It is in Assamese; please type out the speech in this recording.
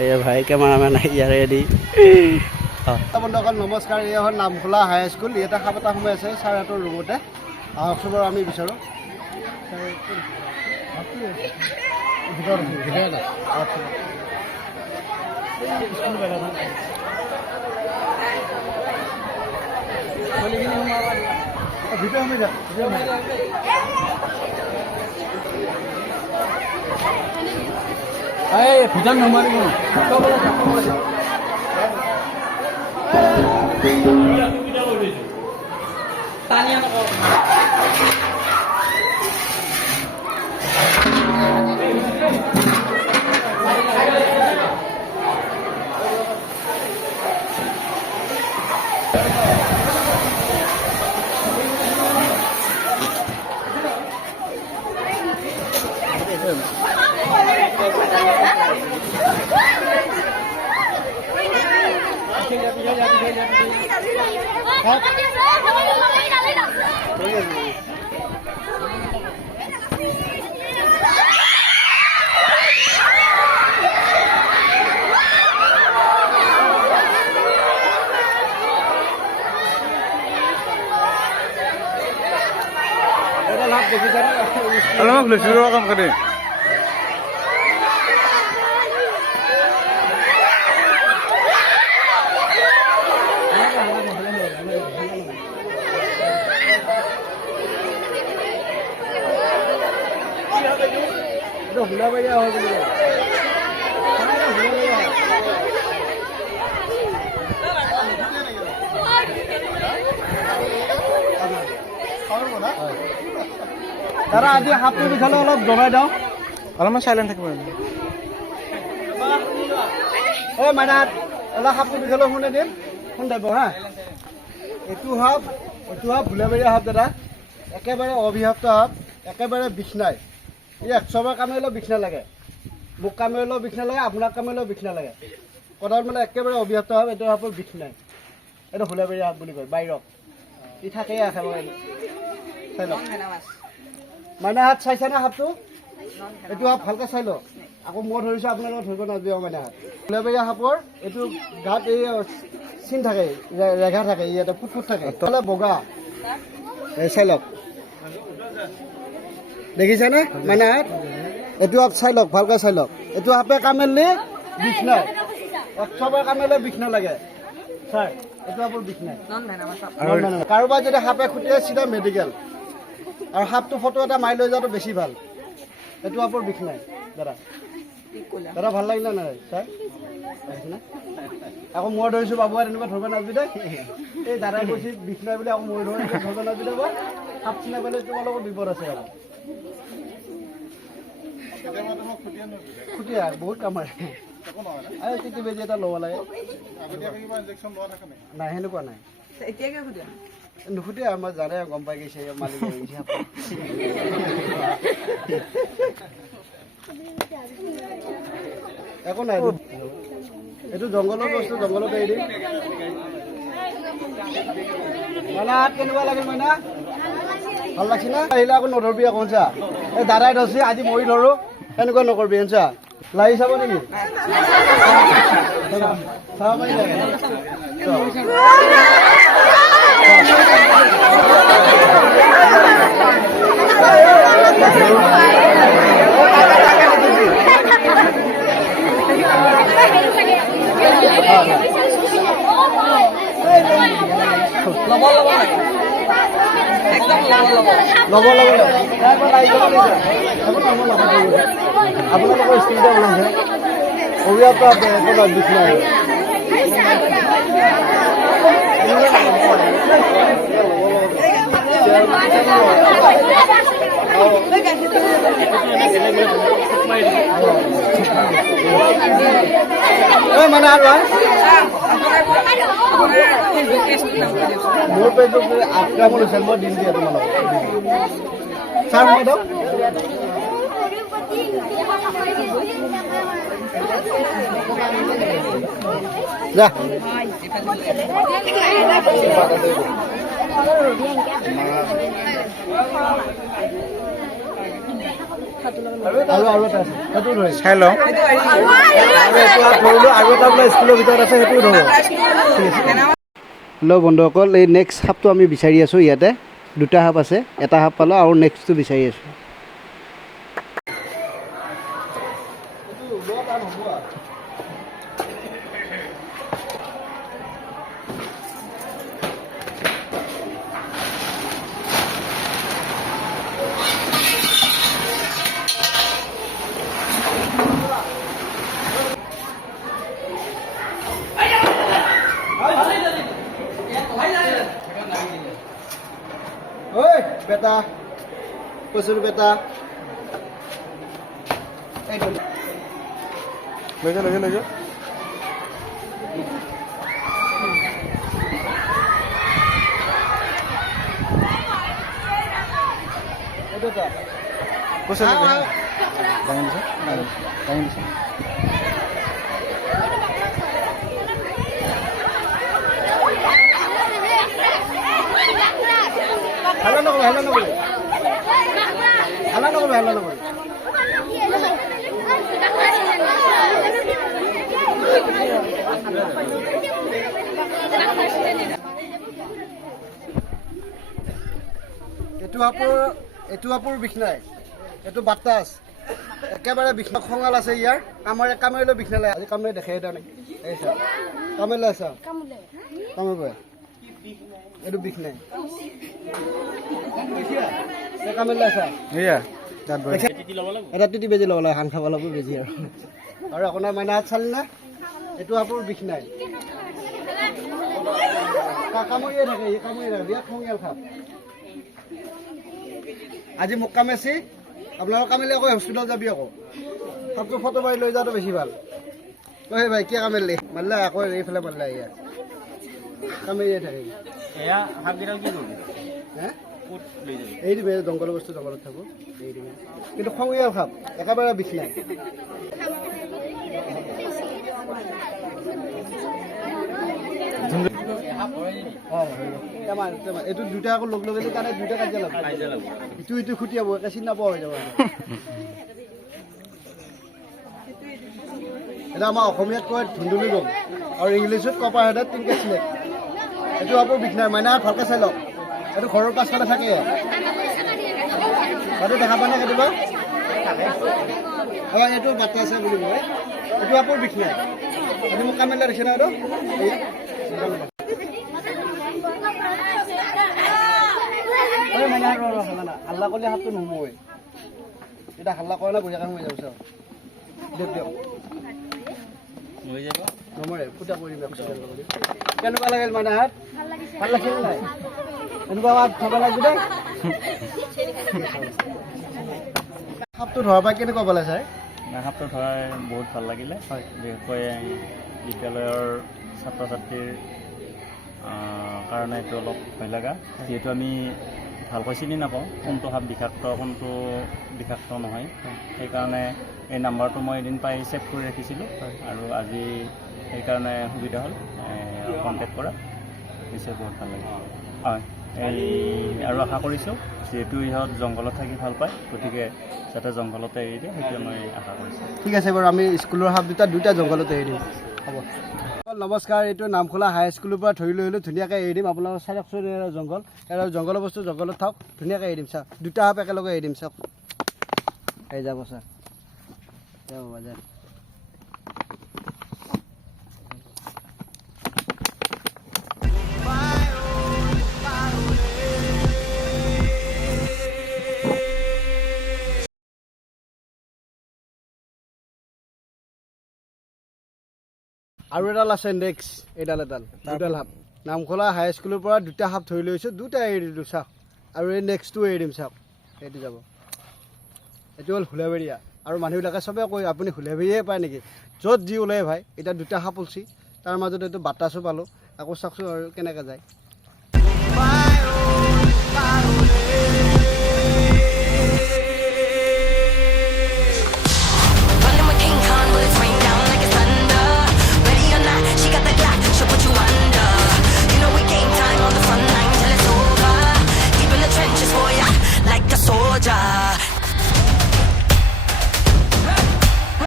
এই ভাই কেমেৰামেন ইয়াৰে দি বন্ধুসকল নমস্কাৰ। এই হ'ল নামখোলা হাইস্কুল। ইয়াতে সাপ এটা সোমাই আছে ছাৰহঁতৰ ৰুমতে। আহকচোন বাৰু আমি বিচাৰোঁ। ভিতৰত সোমাই যা। এই ভিতৰত নোমাৰিব। Alamak lucu kamu kade. দাদা আজি সাপটোৰ বিষয়ে অলপ জনাই দিওঁ। অলপমান চাইলেণ্ট থাকিব। এই মাইনাত অলপ সাপটোৰ বিষয়ে শুনে দিম। শুন দিব হা। এইটো সাপ ভুলেবাৰীয়া সাপ দাদা। একেবাৰে অভিশপ্ত সাপ, একেবাৰে বিষ নাই। ই 100বাৰ কামুৰিলেও বিষ নালাগে। মোক কামুৰিলেও বিষ নালাগে, আপোনাক কামুৰিলেও বিষ নালাগে। কথাত মানে একেবাৰে অভিশপ্ত সাপ। এইটো সাপৰ বিষ নাই। এইটো ভুলেবাৰীয়া সাপ বুলি কয়। বাহিৰত ই থাকেই আশা চাই লওক। মাইনা হাত চাইছে না সাপটো? এইটো সাপ ভালকে চাই লওক। আকৌ মই ধৰিছোঁ আপোনালোকে ধৰিব নাযাব। মাইনা হাত ভুলেবাৰীয়া সাপৰ এইটো গাত এই চিন থাকে, ৰেঘা থাকে, ইয়াতে ফুট থাকে, তলে বগা। এই চাই লওক, দেখিছেনে মাইনা হাত? এইটো সাপ চাই লওক, ভালকে চাই লওক। এইটো সাপে কামুৰিলে বিষ নাই। 100বাৰ কামুৰিলে বিষ নালাগে। চাই এইটো সাপৰ বিষ নাই। কাৰোবাৰ যদি সাপে খুটিয়ে চিধা মেডিকেল। আৰু সাপটো ফটো এটা মাৰি লৈ যোৱাটো বেছি ভাল। এইটো সাপৰ বিষ নাই দাদা। দাদা ভাল লাগিলে নাই ছাৰ? আকৌ মই ধৰিছোঁ বাবুৱে তেনেকুৱা ধৰিব নাযাবি দেই। এই দাদাই কৈছে বিষ নাই বুলি, আকৌ মই ধৰিছোঁ ধৰিব নাযাবি দেই। সাপ চিনাই পেলাই তোমালোকৰ বিপদ আছে। আৰু খুটিয়া বহুত কামাৰে। এই টিটি বেজি এটা ল'ব লাগে। নাই সেনেকুৱা নাই। নুখুটে আমাৰ জানে, গম পাই গৈছে মালিক। একো নাই, এইটো জংঘলৰ বস্তু, জংঘলত এৰি দিম। মাইনা হাত কেনেকুৱা লাগিল মাইনা? ভাল লাগছে না? আহিলে আকৌ নধৰবি আকৌ চা। এই দাদাই ধৰছি, আজি মই ধৰো। এনেকুৱা নকৰবি চা। লাহি চাব নেকি? চাব পাৰি লাগে। আপোনালোকৰ স্কুলতে বনাইছে অভিশপ্ত বিষ নাই। মানে আৰু মোৰ পেজত আক্ৰমণ হৈছে। মই দিম দিয়া তোমালোকক। ছাৰ মই দিয়ক। যা আৰু এটা আছে সেইটো ধৰি চাই লওঁ আৰু এটা বোলে স্কুলৰ ভিতৰত আছে সেইটো ধৰো হেল্ল' বন্ধুসকল এই নেক্সট সাপটো আমি বিচাৰি আছোঁ ইয়াতে দুটা সাপ আছে এটা সাপ পালোঁ আৰু নেক্সটটো বিচাৰি আছোঁ ঐ বেটা কচুৰ বেটা লৈ যা কৈছে দাঙি দিছে হাল্লা নকৰিব এইটো আপুৰ বিষ নাই এইটো বাতাস একেবাৰে বিষ খঙাল আছে ইয়াৰ কামৰিলৈ বিষ নালাগে আজি কামৰি দেখে এটা নেকি এই চা কামৰিলৈ আছা কামৰিব এইটো বিষ নাই কামৰিলৈ আছা এটা টিটি বেজি ল'ব লাগে হান খাব লাগিব বেজি আৰু আপোনাৰ মাইনাহাত চালি না এইটো আপুৰ বিষ নাই কামৰিয়ে থাকে বিৰাট খঙাল খাপ আজি মোক কামাইছি আপোনালোক কামিলে আকৌ হস্পিটেল যাবি আকৌ সাপটো ফটো মাৰি লৈ যোৱাটো বেছি ভাল ঐ ভাই কিয় কামিলে মাৰিলে আকৌ এইফালে মাৰিলে ইয়াত কামিয়ে থাকে এই দিবি জংঘলৰ বস্তু জংঘলত থাকো এই দিবি কিন্তু খঙীয়াল সাপ একেবাৰে বিষ নাই এইটো দুটা আকৌ লগ লগালে কাৰণে দুটা কাজিয়া লাগব ইটো খুটিয়াব একে চিনি নাপোৱা হৈ যাব এটা আমাৰ অসমীয়াত কয় ধুন্দুলি গম আৰু ইংলিছত কপাৰ হেডত তিনকে চিলেক্ট এইটো আকৌ বিষ নাই মাইনাহাত ভালকৈ চাই লওক এইটো ঘৰৰ পাছফালে থাকে সেইটো দেখা পায় নে কেতিয়াবা এইটো বাচ্চা আছে বুলি কয় এইটো আকৌ বিষ নাই এইটো মোক কামিলা দিছে না এইটো হাল্লা কৰিলে সাপটো নোমোৱে এতিয়া হাল্লা কৰে না বঢ়িয়াকৈ সোমাই যাব চাওক দিয়ক নমৰে ফুটা কৰি কেনেকুৱা লাগিল মানে হাত ভাল লাগিছিল নাই এনেকুৱা হাত খাব লাগিব দেই সাপটো ধৰা পাই কেনেকুৱা পালে ছাৰ সাপটো ধৰাই বহুত ভাল লাগিলে হয় বিশেষকৈ বিদ্যালয়ৰ ছাত্ৰ ছাত্ৰীৰ কাৰণে এইটো অলপ ভয় লগা যিহেতু আমি ভালকৈ চিনি নাপাওঁ কোনটো সাপ বিষাক্ত কোনটো বিষাক্ত নহয় সেইকাৰণে এই নাম্বাৰটো মই এদিন পাই ছেভ কৰি ৰাখিছিলোঁ আৰু আজি সেইকাৰণে সুবিধা হ'ল কণ্টেক্ট কৰা নিশ্চয় বহুত ভাল লাগিল হয় এই আৰু আশা কৰিছোঁ যিহেতু ইহঁত জংঘলত থাকি ভাল পায় গতিকে যাতে জংঘলতে এৰি দিয়ে সেইটোৱে মই আশা কৰিছোঁ ঠিক আছে বাৰু আমি স্কুলৰ সাপ দুটা জংঘলতে এৰি দিম হ'ব নমস্কাৰ এইটো নামখোলা হাইস্কুলৰ পৰা ধৰি লৈ আহিলোঁ ধুনীয়াকৈ এৰি দিম আপোনালোকৰ চাৰিওকচোন জংঘল আৰু জংঘলৰ বস্তু জংঘলত থাকক ধুনীয়াকৈ এৰি দিম চাওক দুটা সাপ একেলগে এৰি দিম চাওক এই যাব ছাৰ যাব বাজাৰ আৰু এডাল আছে নেক্সট এডাল দুডাল সাপ নামখোলা হাইস্কুলৰ পৰা দুটা সাপ ধৰি লৈছোঁ দুটা এৰি দিলোঁ চাওক আৰু এই নেক্সটটো এৰি দিম চাওক সেইটো যাব এইটো হ'ল হুলাবেৰীয়া আৰু মানুহবিলাকে চবে কয় আপুনি হুলাবেৰীয়ে পায় নেকি য'ত যি ওলাই ভাই এতিয়া দুটা সাপ ওলছি তাৰ মাজত এইটো বাতাছো পালোঁ আকৌ চাওকচোন আৰু কেনেকৈ যায়